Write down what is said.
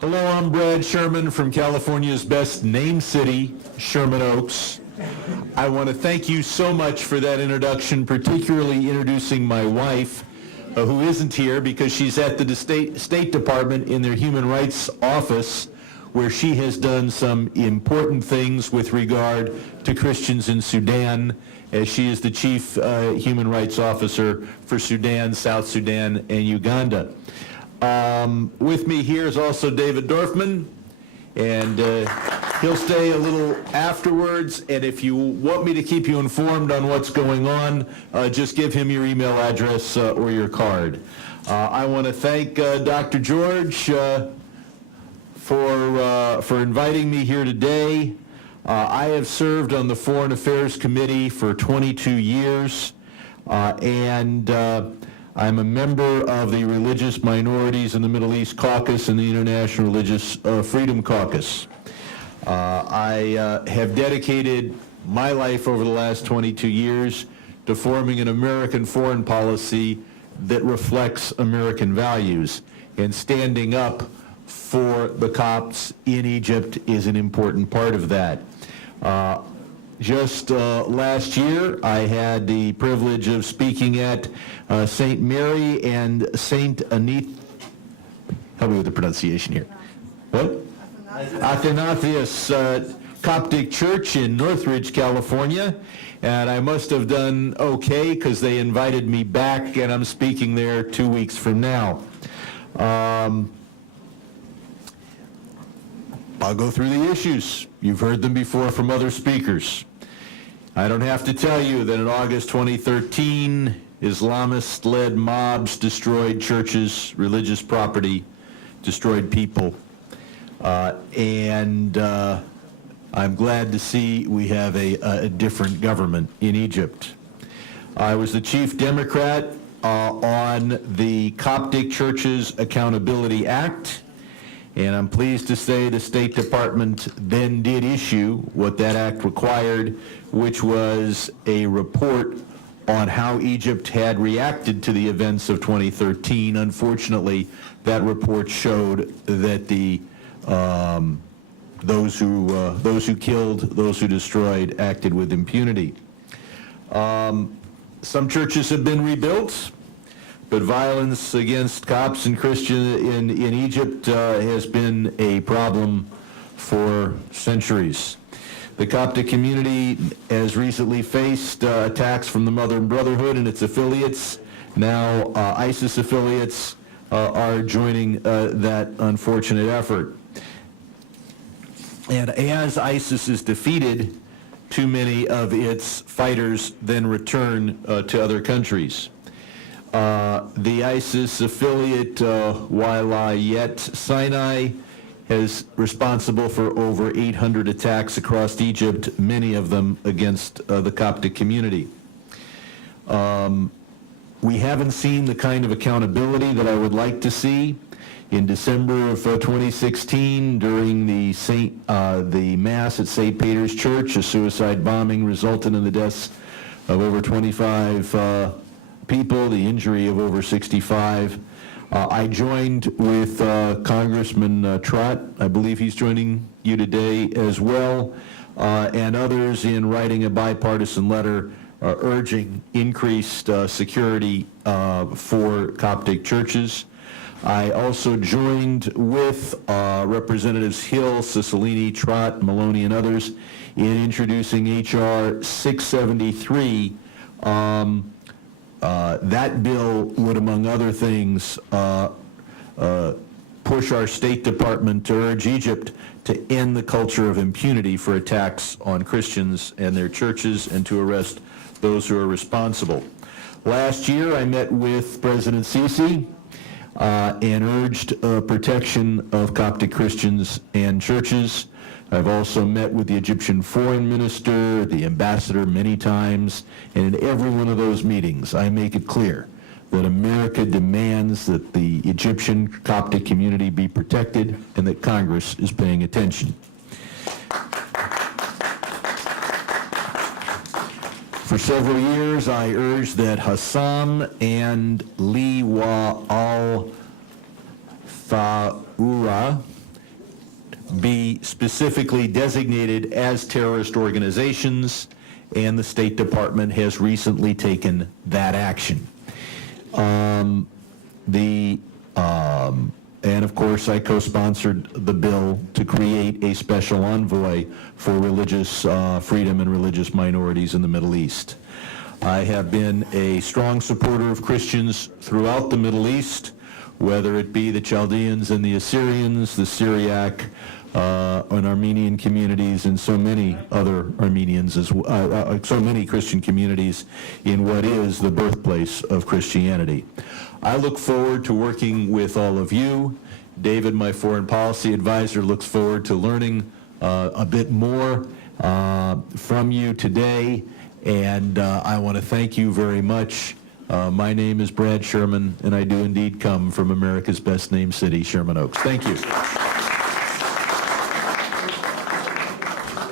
Hello, I'm Brad Sherman from California's best named city, Sherman Oaks. I want to thank you so much for that introduction, particularly introducing my wife, who isn't here because she's at the State Department in their Human Rights Office, where she has done some important things with regard to Christians in Sudan, as she is the Chief Human Rights Officer for Sudan, South Sudan, and Uganda. With me here is also David Dorfman, and he'll stay a little afterwards, and if you want me to keep you informed on what's going on, just give him your email address or your card. I want to thank Dr. George for inviting me here today. I have served on the Foreign Affairs Committee for 22 years, and I'm a member of the Religious Minorities in the Middle East Caucus and the International Religious Freedom Caucus. I have dedicated my life over the last 22 years to forming an American foreign policy that reflects American values, and standing up for the Copts in Egypt is an important part of that. Just last year, I had the privilege of speaking at St. Mary and St. Anith. Help me with the pronunciation here. What? Athanasius Coptic Church in Northridge, California. And I must have done okay because they invited me back, and I'm speaking there 2 weeks from now. I'll go through the issues. You've heard them before from other speakers. I don't have to tell you that in August 2013, Islamist-led mobs destroyed churches, religious property, destroyed people. And I'm glad to see we have a different government in Egypt. I was the chief Democrat on the Coptic Churches Accountability Act, and I'm pleased to say the State Department then did issue what that act required, which was a report on how Egypt had reacted to the events of 2013. Unfortunately, that report showed that those who killed, those who destroyed, acted with impunity. Some churches have been rebuilt, but violence against Copts and Christians in Egypt has been a problem for centuries. The Coptic community has recently faced attacks from the Muslim Brotherhood and its affiliates. Now ISIS affiliates are joining that unfortunate effort. And as ISIS is defeated, too many of its fighters then return to other countries. The ISIS affiliate Wilayat Sinai is responsible for over 800 attacks across Egypt, many of them against the Coptic community. We haven't seen the kind of accountability that I would like to see. In December of 2016, during the Mass at St. Peter's Church, a suicide bombing resulted in the deaths of over 25 people, the injury of over 65. I joined with Congressman Trott, I believe he's joining you today as well, and others in writing a bipartisan letter urging increased security for Coptic churches. I also joined with Representatives Hill, Cicilline, Trott, Maloney, and others in introducing H.R. 673. That bill would, among other things, push our State Department to urge Egypt to end the culture of impunity for attacks on Christians and their churches and to arrest those who are responsible. Last year, I met with President Sisi and urged protection of Coptic Christians and churches. I've also met with the Egyptian foreign minister, the ambassador many times, and in every one of those meetings, I make it clear that America demands that the Egyptian Coptic community be protected and that Congress is paying attention. For several years, I urged that Hassam and Liwa al-Thawra, be specifically designated as terrorist organizations, and the State Department has recently taken that action. And of course, I co-sponsored the bill to create a special envoy for religious freedom and religious minorities in the Middle East. I have been a strong supporter of Christians throughout the Middle East, whether it be the Chaldeans and the Assyrians, the Syriac and Armenian communities, and so many other Armenians, so many Christian communities in what is the birthplace of Christianity. I look forward to working with all of you. David, my foreign policy advisor, looks forward to learning a bit more from you today, and I want to thank you very much. My name is Brad Sherman, and I do indeed come from America's best named city, Sherman Oaks. Thank you.